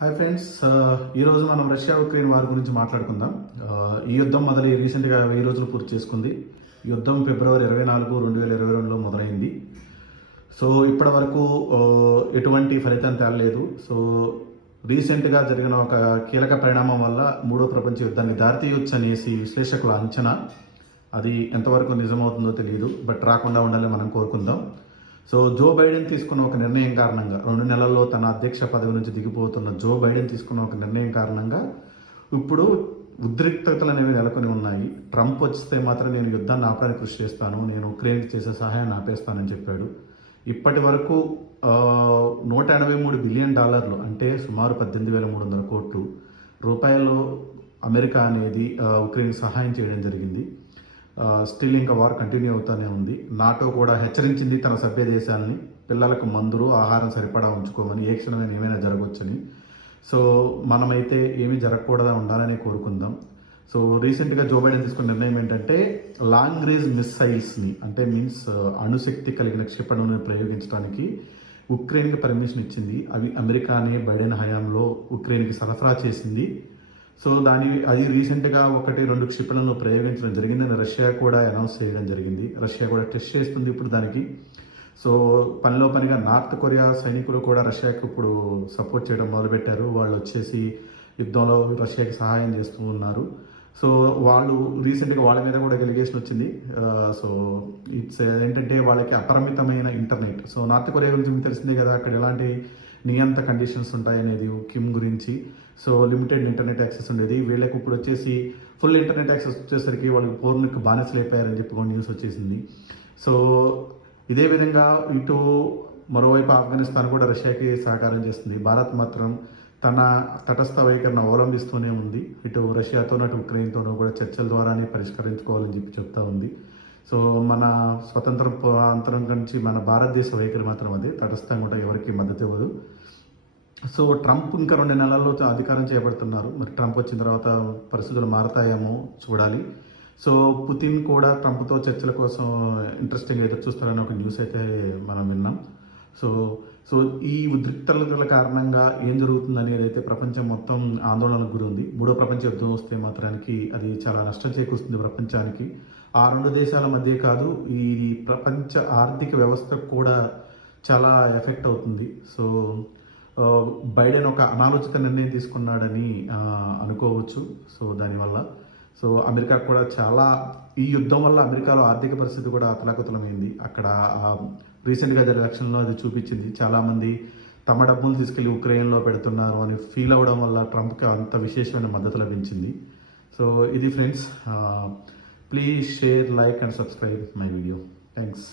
Hi friends, ఈరోజు మనం Russia Ukraine war గురించి మాట్లాడుకుందాం. ఈ యుద్ధం మొదలై రీసెంట్గా 1000 రోజులు పూర్తి చేసుకుంది. ఈ యుద్ధం ఫిబ్రవరి 24, 2022లో మొదలైంది. సో ఇప్పటి వరకు ఎటువంటి ఫలితం తేలలేదు. సో రీసెంట్గా జరిగిన ఒక కీలక పరిణామం వల్ల మూడో ప్రపంచ యుద్ధాన్ని దారితీయొచ్చు అనేసి విశ్లేషకుల అంచనా. అది ఎంతవరకు నిజమవుతుందో తెలియదు, బట్ రాకుండా ఉండాలని మనం కోరుకుందాం. సో జో బైడెన్ తీసుకున్న ఒక నిర్ణయం కారణంగా 2 నెలల్లో తన అధ్యక్ష పదవి నుంచి దిగిపోతున్న జో బైడెన్ తీసుకున్న ఒక నిర్ణయం కారణంగా ఇప్పుడు ఉద్రిక్తతలు అనేవి నెలకొని ఉన్నాయి. ట్రంప్ వస్తే మాత్రం నేను యుద్ధాన్ని ఆపడానికి కృషి చేస్తాను, నేను ఉక్రెయిన్కి చేసే సహాయాన్ని ఆపేస్తానని చెప్పాడు. ఇప్పటి వరకు $183 బిలియన్, అంటే సుమారు 18,300 కోట్లు రూపాయలు అమెరికా అనేది ఉక్రెయిన్కి సహాయం చేయడం జరిగింది. స్టిల్ ఇంకా వార్ కంటిన్యూ అవుతూనే ఉంది. నాటో కూడా హెచ్చరించింది తన సభ్య దేశాలని పిల్లలకు మందులు ఆహారం సరిపడా ఉంచుకోమని, ఏ క్షణమైన ఏమైనా జరగవచ్చని. సో మనమైతే ఏమీ జరగకూడదని ఉండాలని కోరుకుందాం. సో రీసెంట్గా జో బైడెన్ తీసుకున్న నిర్ణయం ఏంటంటే లాంగ్ రేంజ్ మిస్సైల్స్ని, అంటే మీన్స్ అణుశక్తి కలిగిన క్షిపణులను ప్రయోగించడానికి ఉక్రెయిన్కి పర్మిషన్ ఇచ్చింది. అవి అమెరికానే బైడెన్ హయాంలో ఉక్రెయిన్కి సరఫరా చేసింది. సో అది రీసెంట్గా 1-2 క్షిపణులను ప్రయోగించడం జరిగిందని రష్యా కూడా అనౌన్స్ చేయడం జరిగింది. రష్యా కూడా టెస్ట్ చేస్తుంది ఇప్పుడు దానికి. సో పనిలో పనిగా నార్త్ కొరియా సైనికులు కూడా రష్యాకి ఇప్పుడు సపోర్ట్ చేయడం మొదలుపెట్టారు. వాళ్ళు వచ్చేసి యుద్ధంలో రష్యాకి సహాయం చేస్తూ ఉన్నారు. సో వాళ్ళు రీసెంట్గా వాళ్ళ మీద కూడా ఎలిగేషన్ వచ్చింది. సో ఇట్స్ ఏంటంటే వాళ్ళకి అపరిమితమైన ఇంటర్నెట్. సో నార్త్ కొరియా గురించి మీకు తెలిసిందే కదా, అక్కడ ఎలాంటి నియంత కండిషన్స్ ఉంటాయనేది కిమ్ గురించి. సో లిమిటెడ్ ఇంటర్నెట్ యాక్సెస్ ఉండేది. వీళ్ళకి ఇప్పుడు వచ్చేసి ఫుల్ ఇంటర్నెట్ యాక్సెస్ వచ్చేసరికి వాళ్ళకి పోర్నుకి బానిసలు అయిపోయారని చెప్పి కూడా న్యూస్ వచ్చేసింది. సో ఇదే విధంగా ఇటు మరోవైపు ఆఫ్ఘనిస్తాన్ కూడా రష్యాకి సహకారం చేస్తుంది. భారత్ మాత్రం తన తటస్థ వైఖరిని అవలంబిస్తూనే ఉంది. ఇటు రష్యాతోనూ అటు ఉక్రెయిన్తోనూ కూడా చర్చల ద్వారానే పరిష్కరించుకోవాలని చెప్పి చెప్తా ఉంది. సో మన స్వతంత్రం నుంచి మన భారతదేశ వైఖరి మాత్రం అదే, తటస్థంగా కూడా ఎవరికి మద్దతు ఇవ్వదు. సో ట్రంప్ ఇంకా 2 నెలల్లో అధికారం చేపడుతున్నారు. మరి ట్రంప్ వచ్చిన తర్వాత పరిస్థితులు మారతాయేమో చూడాలి. సో పుతిన్ కూడా ట్రంప్తో చర్చల కోసం ఇంట్రెస్టింగ్ ఎదురు చూస్తారని ఒక న్యూస్ అయితే మనం విన్నాం. సో ఈ ఉద్రిక్తతల కారణంగా ఏం జరుగుతుంది అనేది అయితే ప్రపంచం మొత్తం ఆందోళనకు గురి ఉంది. మూడో ప్రపంచ యుద్ధం వస్తే మాత్రానికి అది చాలా నష్టం చేకూరుస్తుంది ప్రపంచానికి. ఆ 2 దేశాల మధ్య కాదు, ఈ ప్రపంచ ఆర్థిక వ్యవస్థకు కూడా చాలా ఎఫెక్ట్ అవుతుంది. సో బైడెన్ ఒక అనాలోచిత నిర్ణయం తీసుకున్నాడని అనుకోవచ్చు. సో దానివల్ల అమెరికా కూడా చాలా, ఈ యుద్ధం వల్ల అమెరికాలో ఆర్థిక పరిస్థితి కూడా అతలాకుతలమైంది. అక్కడ రీసెంట్గా జరిగిన ఎలక్షన్లో అది చూపించింది. చాలామంది తమ డబ్బులు తీసుకెళ్లి ఉక్రెయిన్లో పెడుతున్నారు అని ఫీల్ అవ్వడం వల్ల ట్రంప్కి అంత విశేషమైన మద్దతు లభించింది. సో ఇది friends, please share, like and subscribe my video. Thanks.